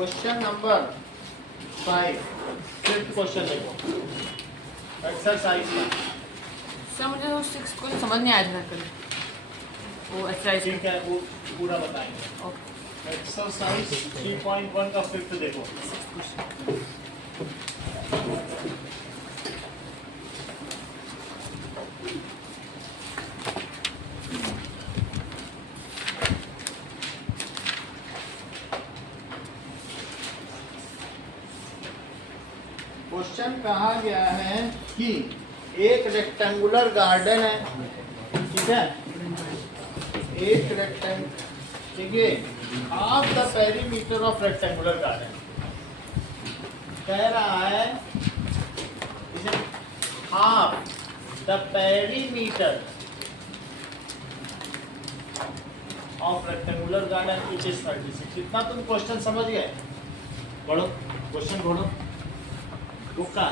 Question number 5 fifth question देखो exercise का। Sir मुझे वो 6 को समझ नहीं आया था कल वो एक्सरसाइज ठीक है, वो पूरा बताएंगे। ओके एक्सरसाइज 3.1 का फिफ्थ देखो। क्वेश्चन कहा गया है कि एक रेक्टेंगुलर गार्डन है, ठीक है, एक रेक्टेंगल, ठीक है, half the perimeter of rectangular garden कह रहा है, half the perimeter of rectangular garden it is 36। इतना तुम क्वेश्चन समझ गए? पढ़ो क्वेश्चन, पढ़ो बुक का,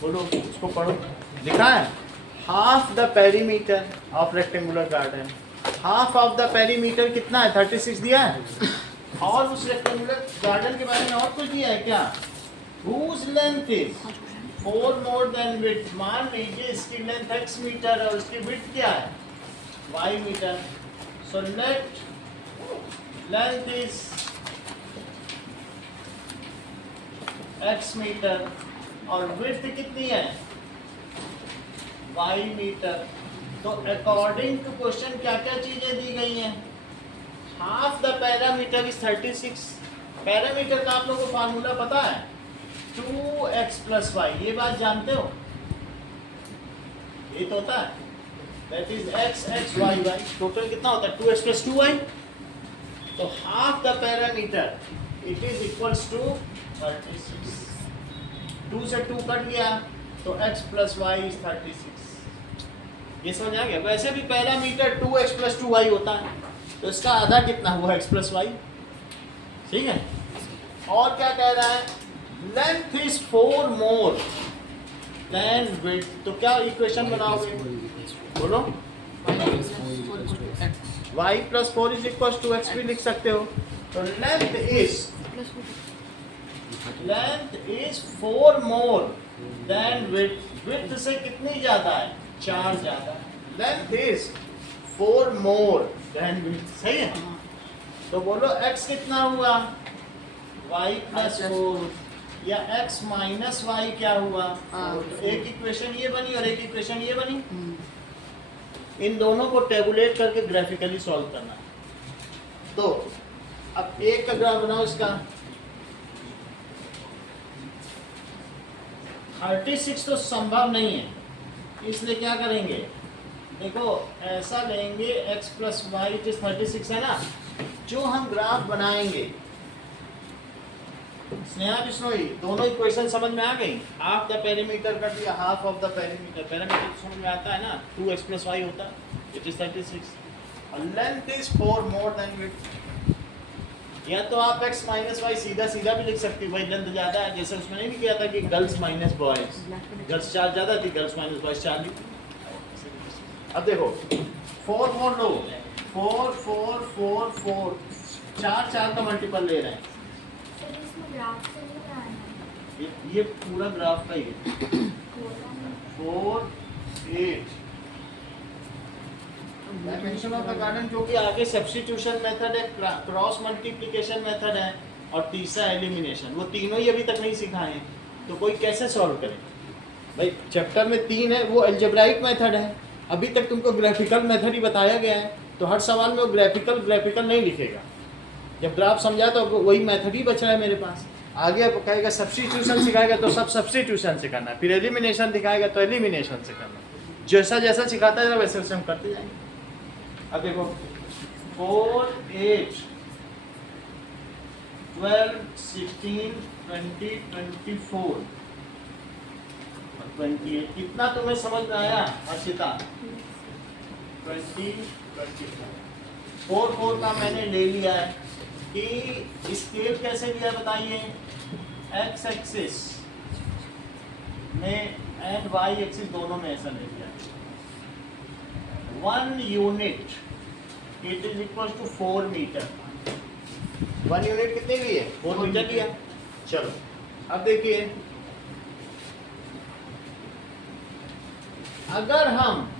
बोलो उसको पढ़ो। लिखा है half the perimeter of rectangular garden. Half of the perimeter कितना है? 36 दिया है। और उस रेक्टेंगुलर गार्डन के बारे में और कुछ दिया है क्या? Whose length is 4 more than width। मान लीजिए इसकी लेंथ x मीटर और इसकी width क्या है? y metre. So let length is x metre और विड्थ कितनी है? y metre. तो अकॉर्डिंग टू क्वेश्चन क्या क्या चीजें दी गई हैं? Half the parameter is 36। Parameter का आप लोगों को फार्मूला पता है? 2x + y। ये बात जानते हो? ये तो होता है, that is x x y y। Total कितना होता है? 2x + 2y। तो half the parameter it is equals to 36। 2 से 2 कट गया तो x + y इज 36। ये समझ आ गया? वैसे भी पैरामीटर 2x + 2y होता है, तो इसका आधा कितना हुआ? x + y। ठीक है। और क्या कह रहा है? Length is 4 more than width. तो क्या इक्वेशन बनाओगे? बोलो। y + 4 is equal to x भी लिख सकते हो। तो length is 4 more than width. Width से कितनी ज्यादा है? 4 ज्यादा। Length is 4 more than width. सही है। तो बोलो x कितना हुआ? y + 4 या x - y क्या हुआ? तो एक इक्वेशन ये बनी और एक इक्वेशन ये बनी। इन दोनों को टेबुलेट करके ग्राफिकली सॉल्व करना है। तो अब एक का ग्राफ बनाओ इसका। 36 तो संभव नहीं है, इसलिए क्या करेंगे? देखो ऐसा लेंगे x + y जिस 36 है ना, जो हम ग्राफ बनाएंगे। स्नेहा बिश्नोई, दोनों इक्वेशन समझ में आ गई? हाफ द पेरीमीटर कर दिया, half of the perimeter. Perimeter समझ में आता है ना? 2x + y होता है, इट इज 36। और length is 4 more than width. या तो आप x - y सीधा सीधा भी लिख सकती हो, भाई लेंथ ज्यादा है, जैसे उसमें नहीं किया था कि गर्ल्स - बॉयज, गर्ल्स 4 ज्यादा थी, गर्ल्स - बॉयज 4 थी। अब देखो 4 4 लो, 4 4 4 4 4 का मल्टीपल ले रहे हैं। ये पूरा ग्राफ का ही है। 4 8 डायमेंशन ऑफ द गार्डन, जो कि आगे सब्स्टिट्यूशन मेथड है, क्रॉस मल्टीप्लिकेशन मेथड है और तीसरा एलिमिनेशन। वो तीनों ही अभी तक नहीं सिखाए हैं, तो कोई कैसे सॉल्व करे? भाई चैप्टर में 3 है, वो अलजेब्राइक मेथड है। अभी तक तुमको ग्राफिकल मेथड ही बताया गया है, तो हर सवाल में वो ग्राफिकल नहीं लिखेगा। जब ग्राफ समझा तो वही मेथड ही बच रहा है मेरे पास। आगे अब कहेगा सब्स्टिट्यूशन सिखाएगा तो सब सब्स्टिट्यूशन से करना है, फिर एलिमिनेशन दिखाएगा तो एलिमिनेशन से करना है। जैसा जैसा सिखाता है वैसे वैसे हम करते जाएंगे। अब देखो 4 8 12 16 20 24 और 28। कितना तुम्हें समझ में आया हर्षिता? 20 24। 4 4 का मैंने ले लिया है कि स्केल कैसे लिया बताइए? x एक्सिस में एंड y एक्सिस दोनों में ऐसा ले लिया। 1 unit it is equal to 4 metre. 1 unit कितने लिए? 4 मीटर लिया। चलो अब देखिए, अगर हम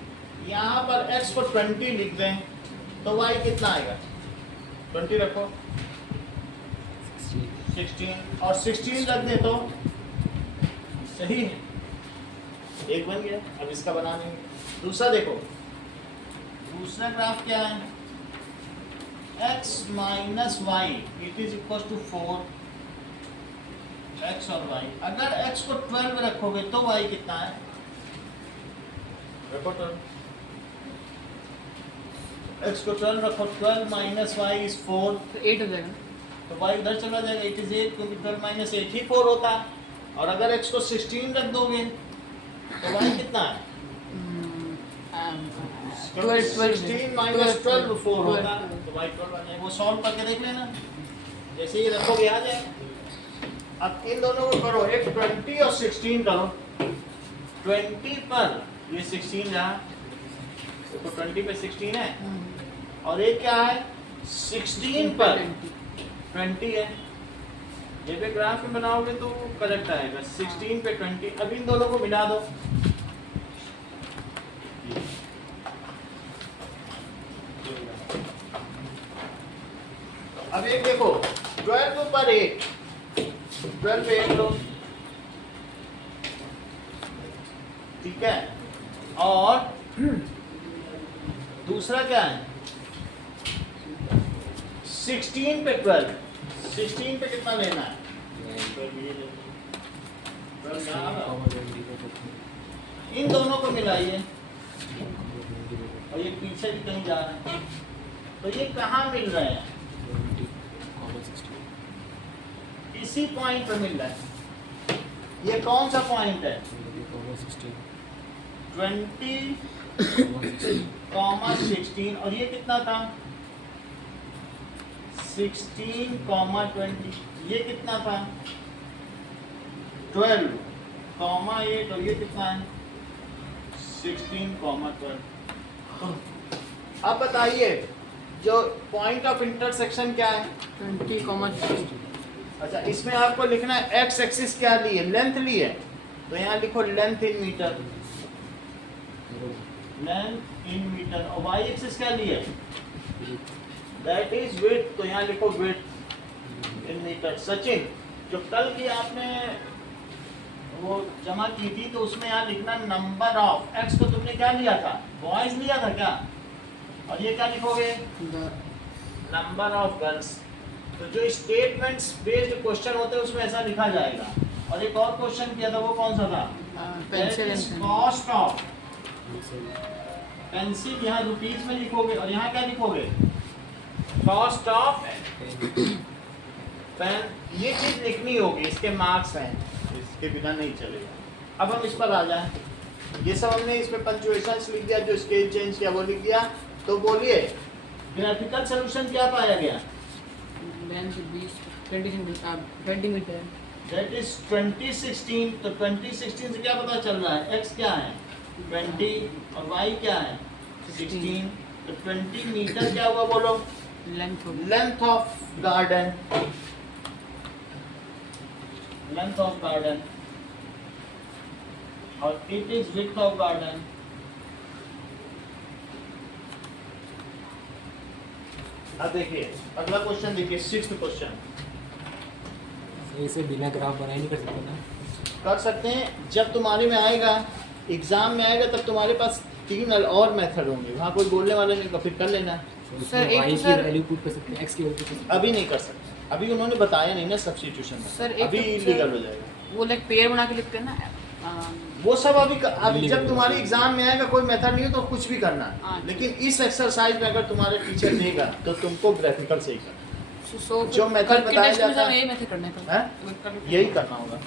यहाँ पर x को 20 लिख दें तो y कितना आएगा? 20 रखो, 16 और 16 रख दें तो सही है, एक बन गया। अब इसका बना लेंगे। दूसरा देखो, दूसरा ग्राफ क्या है? x minus y it is equal to 4 x और y। अगर x को 12 रखोगे तो y कितना है? रखो 12, x को 12 रखो, 12 माइनस वाई इज 4, तो 8 हो जाएगा। तो y उधर चला जाएगा, इट इज 8 क्योंकि 12 माइनस 8 ही 4 होता है। और अगर x को 16 रख दोगे तो y कितना है? 16 माइनस 12 4 होगा, तो y 12 आ जाएगा। वो सॉल्व करके देख लेना, जैसे ही रखोगे आ जाएगा। अब इन दोनों को करो, एक 20 और 16 करो। 20 पर ये 16 रहा, तो 20 पे 16 है, और ये क्या है? 16 पर 20 है। ये पे ग्राफ में बनाओगे तो करेक्ट आएगा, 16 पे 20। अब इन दोनों को मिला दो, अब एक देखो, 12 पर 8, 12 पे 8 लो, ठीक है। और दूसरा क्या है? 16 पे 12, 16 पे कितना लेना है? 12 यहाँ आ रहा। इन दोनों को मिलाइए, और ये पीछे भी कहीं जा रहा है, तो ये कहाँ मिल रहा है? इसी पॉइंट पे मिल रहा है। ये कौन सा पॉइंट है? 20, 16, और ये कितना था? 16, 20। ये कितना था? 12, 8, और ये कितना है? 16, 12। अब बताइए, जो पॉइंट ऑफ इंटरसेक्शन क्या है? 20, अच्छा, इसमें आपको लिखना है एक्स एक्सिस क्या ली है? लेंथ ली है, तो यहाँ लिखो length in metre, length in metre. और वाई एक्सिस क्या ली है? दैट इज विड्थ, तो यहाँ लिखो विड्थ इन मीटर। सचिन, जो कल की आपने वो जमा की थी, तो उसमें यहाँ लिखना नंबर ऑफ एक्स को तुमने क्या लिया था? बॉयज लिया था क्या? और ये क्या लिखोगे? Number of girls. तो जो स्टेटमेंट्स बेस्ड क्वेश्चन होते हैं उसमें ऐसा लिखा जाएगा। और एक और क्वेश्चन किया था, वो कौन सा था? कॉस्ट ऑफ पेंसिल, यहाँ रुपीज में लिखोगे, और यहाँ क्या लिखोगे? Cost of pen. ये चीज लिखनी होगी, इसके मार्क्स हैं, इसके बिना नहीं चलेगा। अब हम इस पर आ जाएं। ये सब हमने इसमें पंक्चुएशंस लिख दिया, जो स्केल चेंज किया वो लिख दिया। तो बोलिए, ग्राफिकल सॉल्यूशन क्या पाया गया? 20 मीटर। That is 2016। तो 2016 से क्या पता चल रहा है? x क्या है? 20, और y क्या है? 16। तो 20 मीटर क्या हुआ बोलो? Length of garden, length of garden, और it is width of garden. अब देखिए अगला क्वेश्चन, देखिए 6th क्वेश्चन। इसे बिना ग्राफ बनाए नहीं कर सकते ना? कर सकते हैं, जब तुम्हारे में आएगा, एग्जाम में आएगा, तब तुम्हारे पास 3 और मेथड होंगे, वहाँ कोई बोलने वाला नहीं, फिर कर लेना। सर एक y सर- की वैल्यू पुट कर सकते हैं, x की वैल्यू पुट कर सकते अभी नहीं कर सकते, अभी उन्होंने बताया नहीं ना सब्स्टिट्यूशन सर, में, एक अभी तो लीगल सर- हो जाएगा वो लाइक पेयर बना के लिखते हैं ना। वो सब। अभी Illegal जब हो तुम्हारे जाएगा। एग्जाम में आएगा कोई मेथड नहीं हो तो कुछ भी करना है, हाँ। लेकिन इस एक्सरसाइज में अगर तुम्हारे टीचर देगा तो तुमको ग्राफिकल से ही करना सो जो method बताया जाता है- यही मेथड करना है है, यही करना होगा।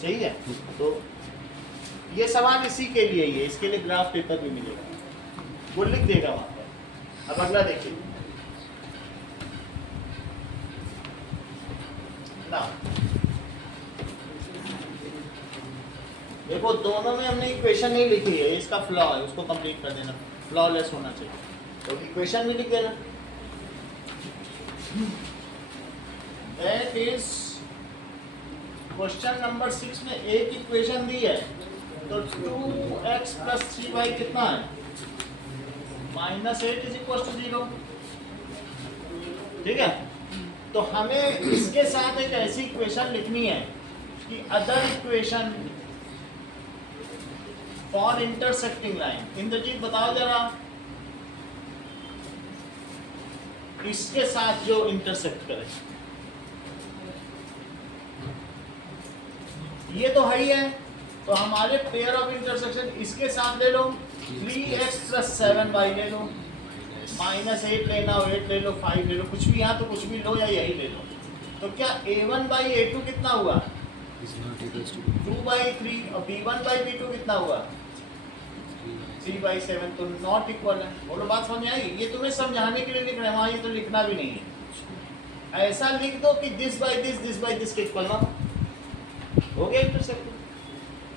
सही है। तो ये सवाल इसी के लिए ही है, इसके लिए ग्राफ पेपर भी मिलेगा, वो लिख देगा वहाँ पर। अब अगला देखिए ना, देखो दोनों में हमने इक्वेशन नहीं लिखी है, इसका फ्लॉ है, उसको कंप्लीट कर देना, फ्लॉलेस होना चाहिए, तो इक्वेशन भी लिख देना। दैट इज क्वेश्चन नंबर 6 में एक इक्वेशन दी है, तो 2x प्लस 3y कितना है? -8 इज इक्वल टू 0। ठीक है, तो हमें इसके साथ एक ऐसी इक्वेशन लिखनी है कि other equation for intersecting line. Indrajit बताओ जरा, इसके साथ जो इंटरसेक्ट करे, ये तो है ही है, तो हमारे पेयर ऑफ इंटरसेक्शन इसके साथ ले लो, 3x प्लस 7y ले लो, -8 लेना हो 8 ले लो, 5 ले लो, कुछ भी यहाँ तो कुछ भी लो या यही ले लो। तो क्या a1 बाई a2 कितना हुआ? 2/3। और b1 बाई b2 कितना हुआ? 3/7। तो नॉट इक्वल है। बोलो बात समझ में आई? ये तुम्हें समझाने के लिए लिख रहे हैं, वहाँ ये तो लिखना भी नहीं है। ऐसा लिख दो कि दिस बाई दिस के इक्वल ना हो गया इंटरसेक्टिंग।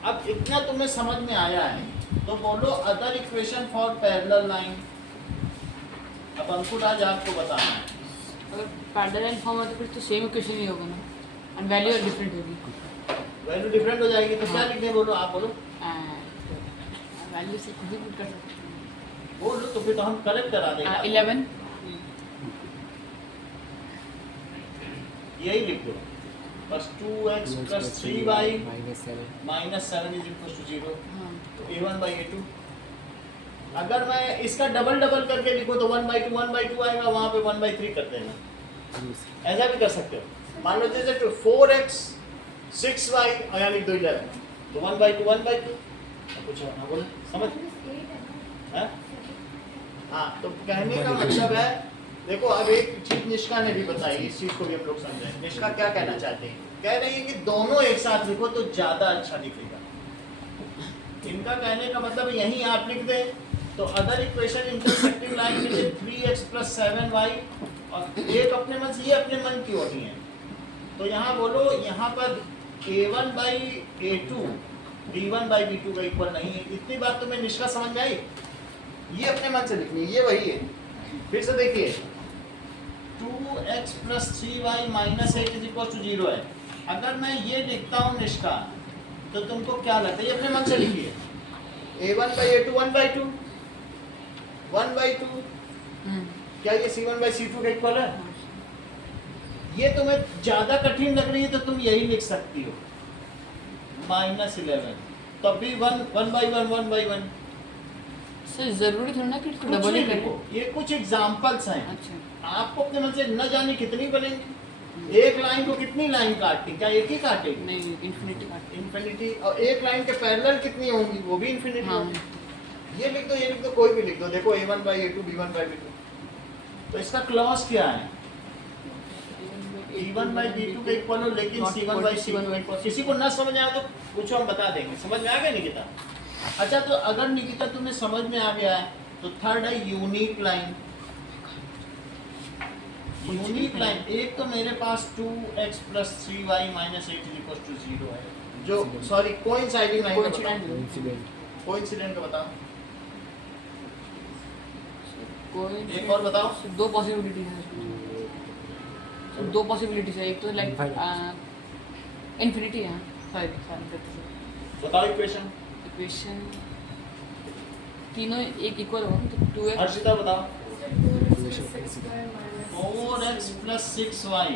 अब इतना तुम्हें समझ में आया है, तो बोलो other equation for parallel line. अब अंकुर आज आपको बताना है। अगर पैरेलल लाइन फॉर्म होता फिर तो सेम इक्वेशन ही होगा ना, एंड वैल्यू डिफरेंट होगी। वैल्यू डिफरेंट हो जाएगी, तो क्या लिखने बोलो, आप बोलो। वैल्यू से खुद ही पुट कर सकते हैं। बोलो तो फिर तो हम करेक्ट करा देंगे। 11 यही लिख दो बस, 2x plus 3y -7 -7 is equal to 0। हाँ तो a1 बाई a2। अगर मैं इसका डबल करके लिखूं तो 1/2 आएगा, वहाँ पे 1/3 कर देना। ऐसा भी कर सकते हो। मान लो जैसे 4x 6y और यहाँ लिख दो 11, तो 1/2 कुछ हाँ बोलो, समझ है? हाँ, तो कहने का मतलब है, देखो अब एक चीज निष्का ने भी बताई, इस चीज को भी हम लोग समझें। निष्का क्या कहना चाहते हैं? कह रही है कि दोनों एक साथ लिखो तो ज्यादा अच्छा दिखेगा। इनका कहने का मतलब यही आप लिख दें, तो अदर इक्वेशन इंटरसेक्टिंग लाइन के लिए 3x प्लस 7y, और एक अपने मन से, ये अपने मन की होनी है। तो यहाँ बोलो, यहाँ पर a1 by a2 b1 by b2 का इक्वल नहीं है। इतनी बात तुम्हें निष्का समझ में आई? ये अपने मन से लिखनी है, ये वही है। फिर से देखिए, 2x plus 3y -8 is equal to 0 है। अगर मैं ये लिखता हूँ निष्का, तो तुमको क्या लगता है? ये अपने मन से लिखिए, a1 बाई a2 1/2 1/2। क्या ये c1 बाई c2 का इक्वल है? ये तुम्हें ज्यादा कठिन लग रही है तो तुम यही लिख सकती हो, -11। तब भी 1/1 सर जरूरी थोड़ा ना कि कुछ डबल ही नहीं करें। लिखो, ये कुछ एग्जांपल्स हैं। अच्छा आपको अपने मन से न जाने कितनी बनेंगी। एक लाइन को कितनी लाइन काटती? क्या एक ही काटेगी? नहीं, इन्फिनिटी काट। इन्फिनिटी। और एक लाइन के पैरेलल कितनी होंगी? वो भी इन्फिनिटी हाँ। होंगी। ये लिख दो, कोई भी लिख दो। देखो a1 by a2 b1 by b2। तो इसका क्लॉज क्या है? b1 बाई b2 के इक्वल हो, लेकिन c1 बाई c2 के इक्वल। किसी को ना समझ आया तो पूछो, हम बता देंगे। समझ में आ गया निकिता? अच्छा, तो अगर निकिता तुम्हें समझ में आ गया है, तो थर्ड है यूनिक लाइन। यूनिक लाइन, एक तो मेरे पास 2x plus 3y -8 is equal to 0 है, जो सॉरी कोइंसाइडिंग लाइन का बताओ। कोइंसिडेंट का बताओ। कोई एक और बताओ। दो पॉसिबिलिटीज हैं इसमें। दो पॉसिबिलिटीज है, एक तो लाइक इन्फिनिटी है। सॉरी बताओ इक्वेशन। इक्वेशन तीनों एक इक्वल हो तो 2x हर्षिता बताओ। 4x प्लस 6y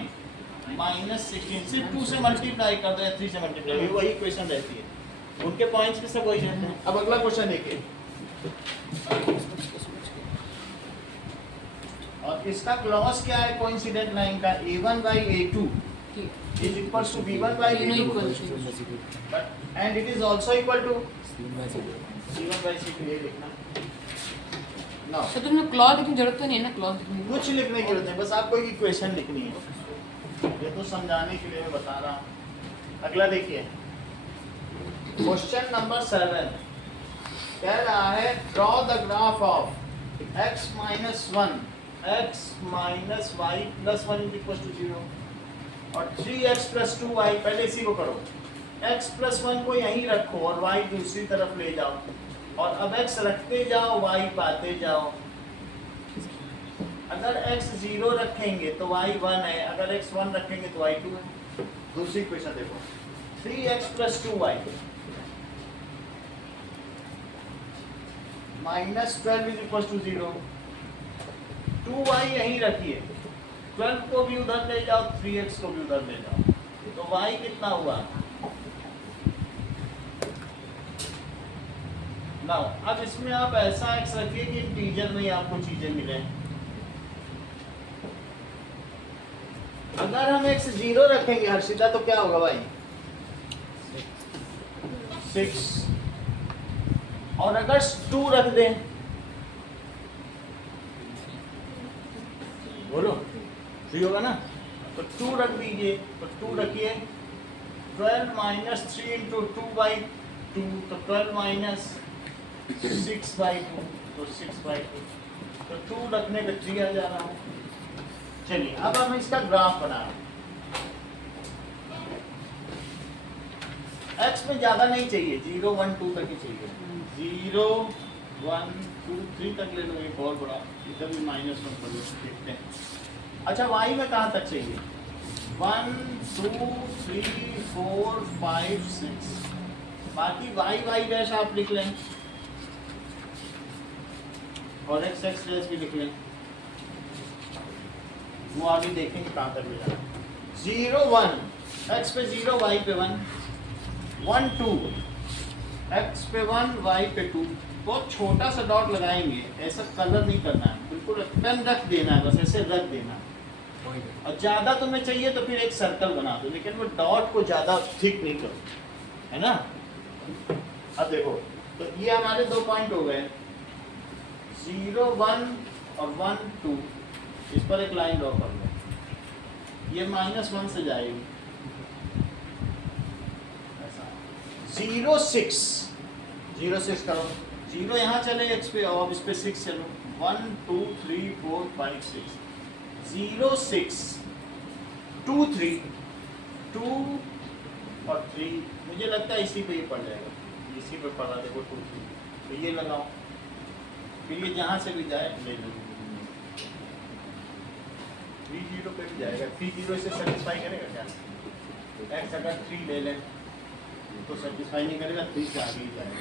-16, सिर्फ 2 से मल्टीप्लाई कर दो या 3 से मल्टीप्लाई, वही इक्वेशन रहती है। उनके पॉइंट्स भी सब वही रहते हैं। अब अगला क्वेश्चन देखिए, और इसका क्लॉज क्या है कोइंसिडेंट लाइन का? a1 by a2 is equals to b1 by तीनों b2, equal but and it is also equal to c1 by c2। ये लिखना ना, सर तुम्हें क्लॉज लिखने की जरूरत तो नहीं है ना, क्लॉज लिखने की। कुछ लिखने की जरूरत नहीं, बस आपको एक इक्वेशन लिखनी है। ये तो समझाने के लिए मैं बता रहा हूँ। अगला देखिए, क्वेश्चन नंबर 7 कह रहा है, draw the graph of x minus 1 x minus y plus 1 is equal to 0 और 3x plus 2y। पहले इसी को करो, x plus 1 को यहीं रखो और y दूसरी तरफ ले जाओ, और अब x रखते जाओ y पाते जाओ। अगर x 0 रखेंगे तो y 1 है, अगर x 1 रखेंगे तो y 2 है। दूसरी इक्वेशन देखो 3x plus 2y minus 12 is equals to 0। 2y यहीं रखिए, 12 को भी उधर ले जाओ, 3x को भी उधर ले जाओ, तो y कितना हुआ? नाउ अब इसमें आप ऐसा x रखिए कि इंटीजर में ही आपको चीजें मिले। अगर हम x 0 रखेंगे हर्षिता तो क्या होगा भाई? 6। और अगर 2 रख दें, बोलो 3 होगा ना, तो 2 रख दीजिए, तो 2 रखिए 12 minus 3 into 2 by 2, तो 12 minus 6 by 2, तो 6 by 2, तो 2 रखने पे 3 आ जा रहा है। चलिए अब हम इसका ग्राफ बना रहे हैं। x में ज्यादा नहीं चाहिए, 0 1 2 तक ही चाहिए। 0 1 2 3 तक ले लो, एक और बड़ा, इधर भी -1 कर लो, देखते हैं। अच्छा y में कहाँ तक चाहिए? 1 2 3 4 5 6, बाकी y डैश आप लिख लें और x डैश भी लिख लें, वो आगे देखेंगे कहाँ तक ले जाना। 0 1 x पे 0 y पे 1, 1 2 x पे 1 y पे 2, बहुत छोटा सा डॉट लगाएंगे, ऐसा कलर नहीं करना है, बिल्कुल पेन रख देना है, बस ऐसे रख देना है। और ज़्यादा तुम्हें चाहिए तो फिर एक सर्कल बना दो, लेकिन वो डॉट को ज़्यादा थिक नहीं करो, है ना। अब देखो, तो ये हमारे 2 पॉइंट हो गए, 0 1 और 1 2, इस पर एक लाइन ड्रॉ कर लो, ये -1 से जाएगी, 0 6 0 6 करो, 0 यहाँ चले x पे और इस पे 6 चलो, 1 2 3 4 5 6, 0 6 2 3 2 और 3, मुझे लगता है इसी पे ही पड़ जाएगा, इसी पे पड़ा, देखो 2 3, तो ये लगाओ, फिर ये जहाँ से भी जाए ले लो, 3 0 पे भी जाएगा, 3 0 से सेटिस्फाई करेगा क्या? x अगर 3 ले लें तो सेटिस्फाई नहीं करेगा, 3 से आगे ही जाएगा,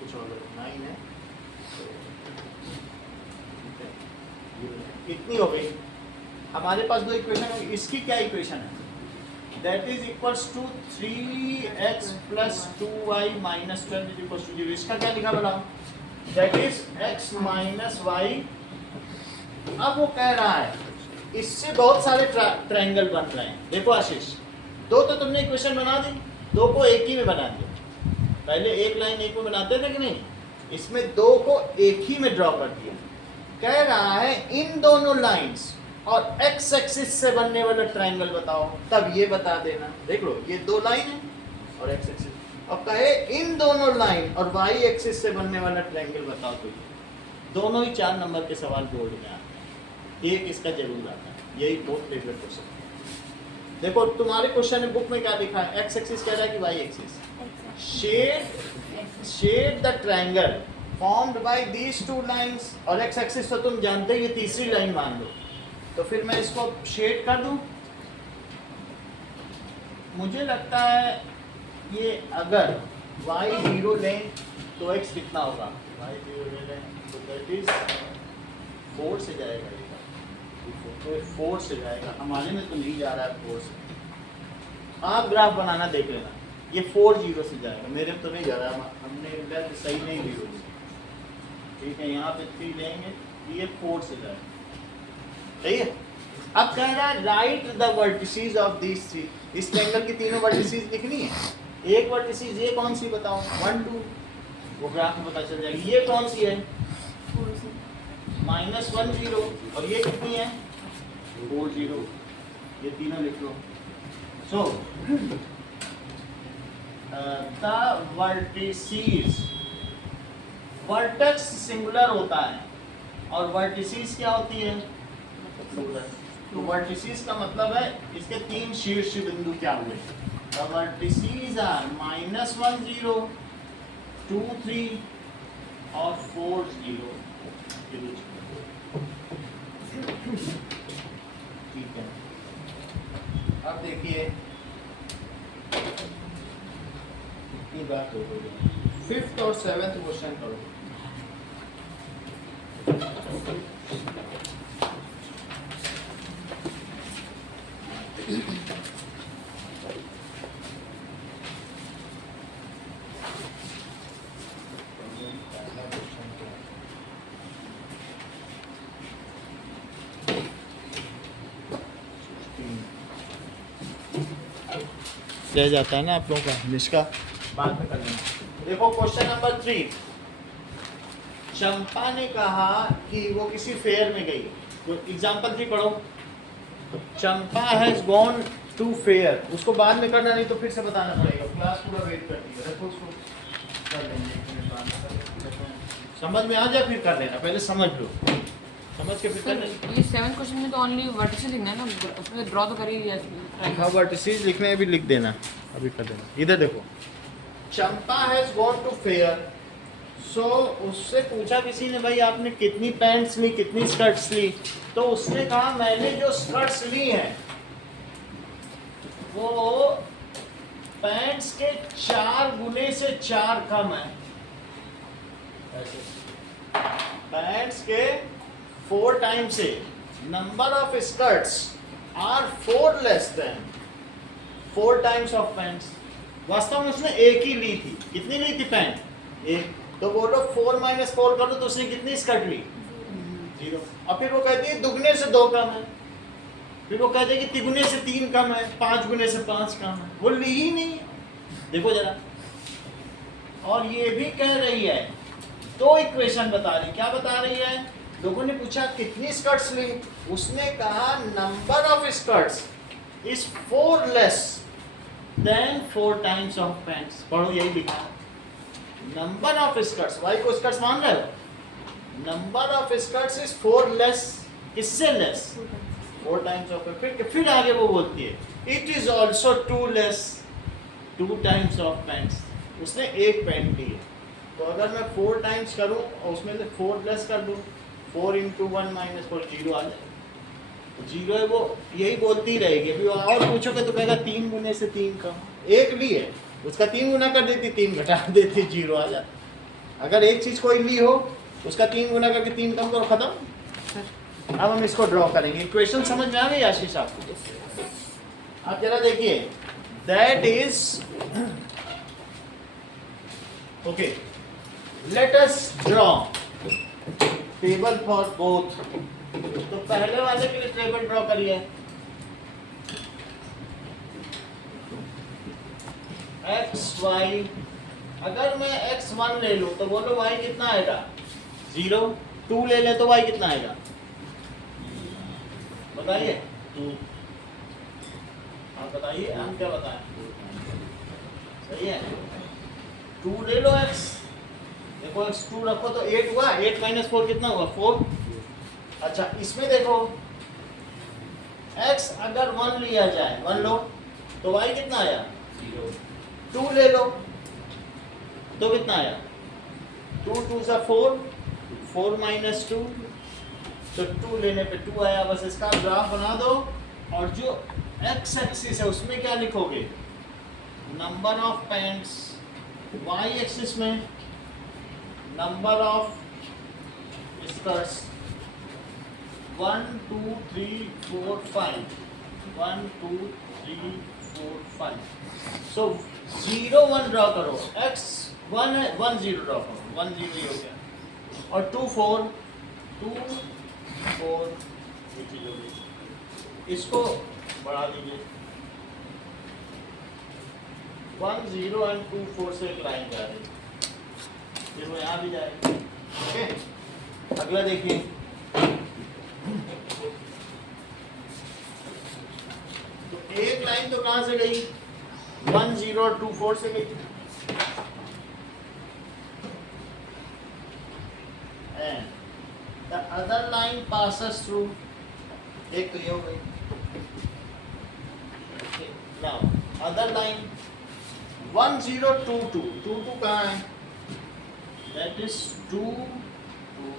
कुछ और 9 है, इतनी हो गई। हमारे पास 2 इक्वेशन है, इसकी क्या इक्वेशन है? That is equals to 3x plus 2y minus 12 is equals to 0। इसका क्या लिखा बताओ? That is x minus y। अब वो कह रहा है इससे बहुत सारे ट्रायंगल बन रहे हैं। देखो आशीष, 2 तो तुमने इक्वेशन बना दी, 2 को एक ही में बना दिया, पहले एक लाइन एक में बनाते थे कि नहीं, इसमें 2 को एक ही में ड्रॉ कर दिया। कह रहा है इन दोनों लाइंस और x एक्सिस से बनने वाला ट्रायंगल बताओ, तब ये बता देना। देख लो, ये 2 लाइन है और x एक्सिस, अब कहे इन दोनों लाइन और y एक्सिस से बनने वाला ट्रायंगल बताओ, तो ये दोनों ही 4 नंबर के सवाल बोर्ड में आते हैं, एक इसका जरूर आता है, यही बहुत फेवरेट क्वेश्चन। देखो तुम्हारे क्वेश्चन बुक में क्या लिखा है, x एक्सिस कह रहा है कि y axis, shade the triangle formed by these 2 lines, और x एक्सिस तो तुम जानते ही, ये तीसरी लाइन मान लो, तो फिर मैं इसको शेड कर दूं। मुझे लगता है ये अगर y 0 लें तो x कितना होगा, y 0 ले लें तो दैट इज 4 से जाएगा, तो 4 से जाएगा, हमारे में तो नहीं जा रहा है 4 से। आप ग्राफ बनाना देख लेना, ये 4 0 से जाएगा, मेरे में तो नहीं जा रहा, हमने लेंथ सही नहीं ली होगी, ठीक है। यहाँ पे 3 लेंगे, ये 4 से जाएगा, सही है। अब कह रहा है right the vertices of this 3, इस ट्रायंगल की तीनों वर्टिसेस लिखनी है। एक वर्टिसेस ये कौन सी बताओ, 1 2, वो ग्राफ में पता चल जाएगी। ये कौन सी है, -1 0, और ये कितनी है, 4 0, ये तीनों लिख लो। So the vertices, vertex singular होता है और वर्टिसेस क्या होती है, प्लूरल। तो वर्टिसेस का मतलब है इसके 3 शीर्ष बिंदु क्या हुए, द वर्टिसेस आर -1 0 2 3 और 4 0। ठीक है, अब देखिए कितनी बात हो गई। 5th और 7th क्वेश्चन करो। रह जाता है ना आप लोगों का, जिसका बाद में कर लेंगे। देखो क्वेश्चन नंबर 3। चंपा ने कहा कि वो किसी फेयर में गई। तो एग्जाम्पल 3 पढ़ो। चंपा हैज गॉन टू फेयर, उसको बाद में करना, नहीं तो फिर से बताना पड़ेगा, क्लास पूरा वेट करती है। देखो उसको कर लेंगे, एक मिनट बाद में कर लेंगे। समझ में आ जाए फिर कर लेना, पहले समझ लो, समझ के फिर कर लेंगे। ये 7th क्वेश्चन में तो ओनली वर्टिसेस लिखना है ना, उसमें ड्रॉ तो कर ही दिया हाँ, वर्टिसेस लिखने हैं भी, लिख देना, अभी कर देना। इधर देखो, चंपा हैज गॉन टू फेयर। सो उससे पूछा किसी ने, भाई आपने कितनी पैंट्स ली, कितनी स्कर्ट्स ली? तो उसने कहा मैंने जो स्कर्ट्स ली हैं वो पैंट्स के 4 गुने से 4 कम है। पैंट्स के 4 टाइम से number of skirts are 4 less than 4 times of pants. वास्तव में उसने एक ही ली थी। कितनी ली थी पैंट? एक। तो बोलो 4 - 4 करो तो उसने कितनी स्कर्ट ली? 0। और फिर वो कहती है दुगने से 2 कम है, फिर वो कहते हैं कि तिगुने से 3 कम है, 5 गुने से 5 कम है। वो ली ही नहीं। देखो जरा, और ये भी कह रही है, 2 इक्वेशन बता रही। क्या बता रही है? लोगों ने पूछा कितनी स्कर्ट्स ली, उसने कहा number of skirts is 4 less than 4 times of pants. पढ़ो, यही लिखा, नंबर ऑफ स्कर्ट्स, वाई को स्कर्ट्स मान रहे हो, number of skirts is 4 less. किससे लेस? 4 times of. फिर आगे वो बोलती है it is also 2 less 2 times of pants. उसने एक पैंट ली है, तो अगर मैं 4 टाइम्स करूं और उसमें से 4 लेस कर दूं, 4 × 1 - 4 0 आ जाए। 0 है, वो यही बोलती रहेगी। अभी और पूछोगे तो कहेगा 3 गुने से 3 कम। एक ली है, उसका 3 गुना कर देती, 3 घटा देती, 0 आ जाता। अगर एक चीज कोई ली हो, उसका 3 गुना करके 3 कम करो, खत्म। अब हम इसको ड्रॉ करेंगे। इक्वेशन समझ में आ गई आशीष आपको? आप जरा देखिए, that is okay. Let us draw table for both. तो पहले वाले के लिए टेबल ड्रॉ करिए। एक्स वाई, अगर मैं x1 ले लूं तो बोलो y कितना आएगा? 0। 2 ले ले तो y कितना आएगा? बताइए, 2। आप बताइए, हम क्या बताएं? सही है, 2 ले लो x। देखो x 2 रखो तो 8 हुआ, 8 - 4 कितना हुआ? 4। अच्छा, इसमें देखो x अगर 1 लिया जाए, 1 लो तो y कितना आया? 2 ले लो तो कितना आया? 2 × 2 = 4, 4 - 2, तो 2 लेने पे 2 आया। बस इसका ग्राफ बना दो, और जो x एक्सिस है उसमें क्या लिखोगे? Number of pants. y axis में number of skirts. 1 2 3 4 5, 1 2 3 4 5। So 0 1 draw करो, x 1 है, 1 0 ड्रॉ करो, 1 0 ही हो गया। और 2 4, 2 4 ये चीज हो गई। इसको बढ़ा दीजिए, 1 0 और 2 4 से एक लाइन जा रही है, ये वो यहाँ भी जाएगी। ओके, अगला देखिए, तो एक लाइन तो कहाँ से गई? 1 0 और 2 4 से गई। And the other line passes through, एक तो ये हो गई। Okay, now other line 1 0 2 2, 2 2 कहाँ है? That is 2 2,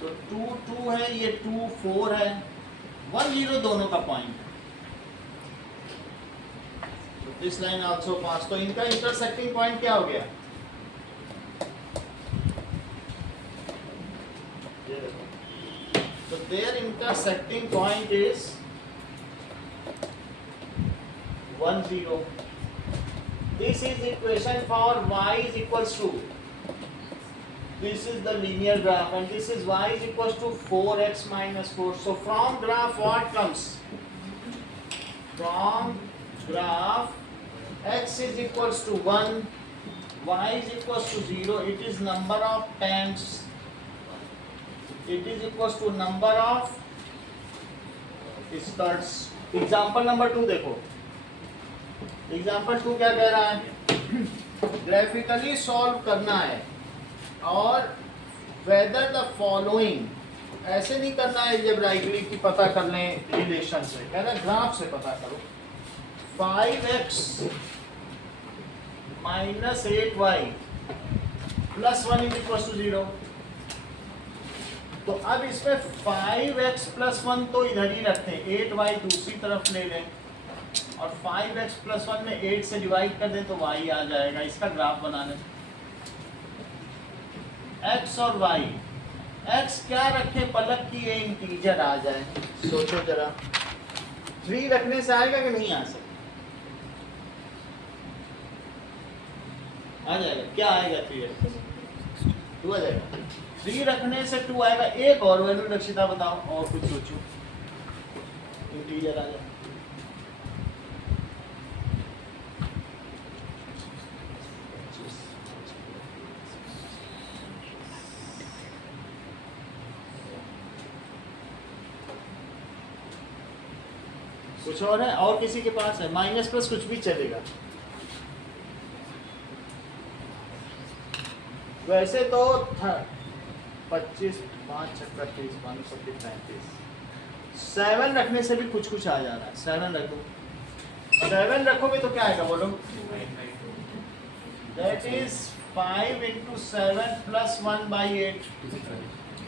तो 2 2 है, ये 2 4 है, 1 0 दोनों का पॉइंट है। दिस लाइन आल्सो पास, तो इनका इंटरसेक्टिंग पॉइंट क्या हो गया? तो their intersecting point is 1 0. This is equation for y is equals to, this is the linear graph and this is y is equals to 4x minus 4. So from graph what comes? From graph x is equals to 1, y is equals to 0, it is number of times, it is equals to number of skirts. Example number 2 देखो, example 2 क्या कह रहा है? Graphically solve करना है और whether the following, ऐसे नहीं करना है अलजेब्राइकली कि पता कर लें रिलेशन से, कह रहा है ग्राफ से पता करो। 5x minus 8y plus 1 is equal to 0। तो अब इसमें 5x प्लस 1 तो इधर ही रखते हैं, 8y दूसरी तरफ ले लें और 5x प्लस 1 में 8 से डिवाइड कर दें तो y आ जाएगा। इसका ग्राफ बना लें, x और y, x क्या रखे पलक की ये इंटीजर आ जाए, सोचो जरा, 3 रखने से आएगा कि नहीं आ सकता? आ जाएगा, क्या आएगा? 3 रखने से 2 आ जाएगा, 3 रखने से 2 आएगा। एक और वैल्यू रक्षिता बताओ, और कुछ सोचो, इंटीजर आ जाए। कुछ और है? और किसी के पास है? माइनस प्लस कुछ भी चलेगा। वैसे तो 25 5 छक्का 30 5 35, 7 रखने से भी कुछ कुछ आ जा रहा है। 7 रखो, 7 रखोगे तो क्या आएगा बोलो? That is 5 into 7 plus 1 by 8,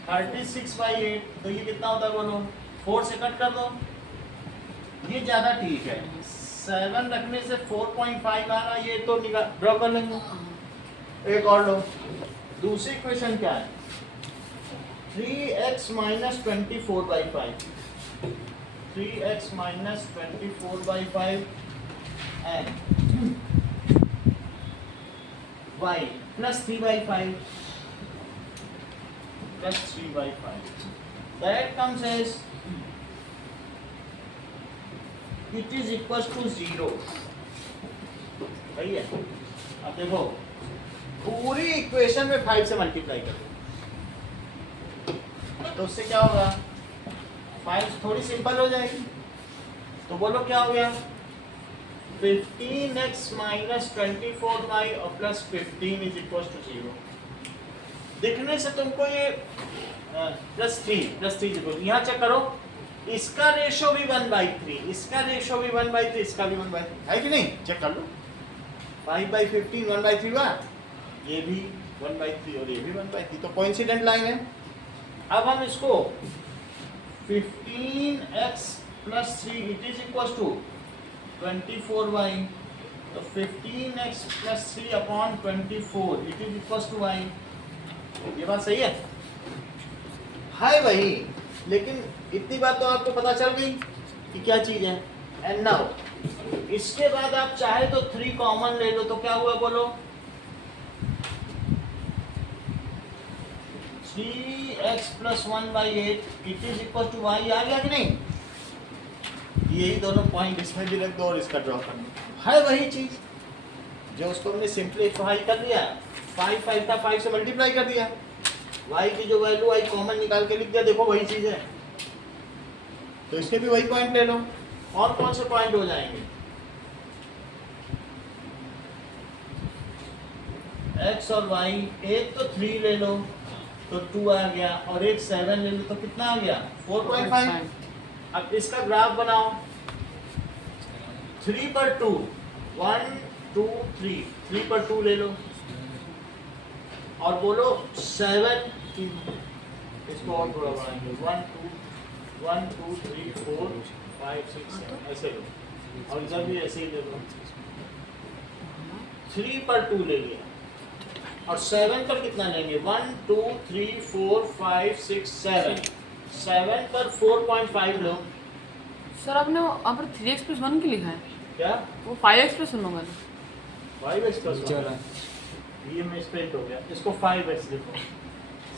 36 by 8। तो ये कितना होता है बोलो? 4 से कट कर दो, ये ज्यादा ठीक है। 7 रखने से 4.5 आ रहा, ये तो ड्रॉ कर लेंगे। एक और लो, दूसरी इक्वेशन क्या है? 3x minus 24 by 5, 3x minus 24 by 5 and y plus 3 by 5 plus 3 by 5, that comes as it is equals to 0। सही है? अब देखो पूरी इक्वेशन में 5 से मल्टीप्लाई करो तो उससे क्या होगा? 5 थोड़ी सिंपल हो जाएगी। तो बोलो क्या हो गया? 15x minus 24y और प्लस 15 इज इक्वल टू 0। दिखने से तुमको ये प्लस 3 यहाँ चेक करो, इसका रेशो भी 1/3, इसका रेशो भी 1/3, इसका भी 1/3 है कि नहीं? चेक कर लो, 5/15 1/3 हुआ, ये भी 1/3 और ये भी 1/3, तो कोइंसिडेंट लाइन है। अब हम इसको 15x plus 3 it is equal to 24y, तो 15x plus 3 upon 24 it is equal to y। ये बात सही है वही, लेकिन इतनी बात तो आपको पता चल गई कि क्या चीज है। एंड नाउ इसके बाद आप चाहे तो 3 कॉमन ले लो, तो क्या हुआ बोलो? 3x plus 1/8 it is equal to y आ गया कि नहीं? यही दोनों पॉइंट इसमें भी रख दो और इसका ड्रॉ कर दो, है वही चीज जो उसको हमने सिंप्लीफाई कर दिया। 5 था, 5 से मल्टीप्लाई कर दिया, y की जो वैल्यू आई कॉमन निकाल के लिख दिया, देखो वही चीज है। तो इसके भी वही पॉइंट ले लो। और कौन से पॉइंट हो जाएंगे? x और y, एक तो 3 ले लो तो 2 आ गया, और एक 7 ले लो तो कितना आ गया? 4.5। अब इसका ग्राफ बनाओ, 3 पर 2, 1 2 3, 3 पर 2 ले लो और बोलो 7 इसको और थोड़ा बढ़ाएंगे 1 2 3 4 5 6 7 ऐसे लो और इधर भी ऐसे ही ले लो 3 पर 2 ले लिया और 7 पर कितना लेंगे 1 2 3 4 5 6 7 7 पर 4.5 लो सर आपने वहाँ पर 3x + 1 की लिखा है, क्या वो 5x + 1 होगा। 5x प्लस नीचे वाला। ये मिसप्रिंट हो गया इसको 5x लिखो